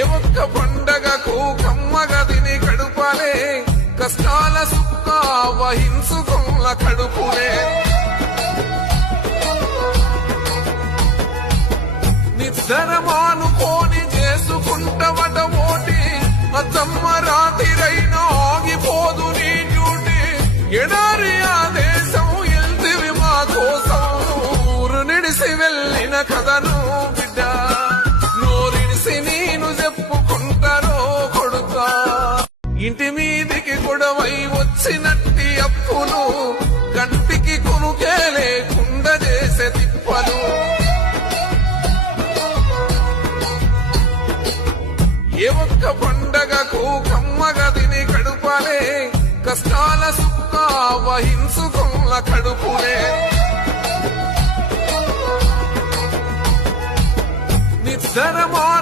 ఏ ఒక్క పండగకు కమ్మగదిని కడుపాలే, కష్టాల సుక్క వహించుకున్న కడుపులే. నిద్రమానుకోని చేసుకుంటవట ఓటి, అచ్చమ్మ రాతిరైనా ఆగిపోదు నీ డ్యూటీ. ఎడారి ఆదేశం ఎల్తివి మా కోసం, ఊరు నిడిసి వెళ్ళిన కథను బిడ్డ, నోరిడిసి నేను చెప్పుకుంటారో కొడుకా. ఇంటి మీదికి గొడవై వచ్చినట్టి అప్పులు, కంటికి కొనుకే లేకుండా చేసే తిప్పలు. ఏ ఒక్క పండగకు కమ్మగదిని కడుపాలే, కష్టాల సుక్క వహించుకున్న కడుపులే. నిద్రమా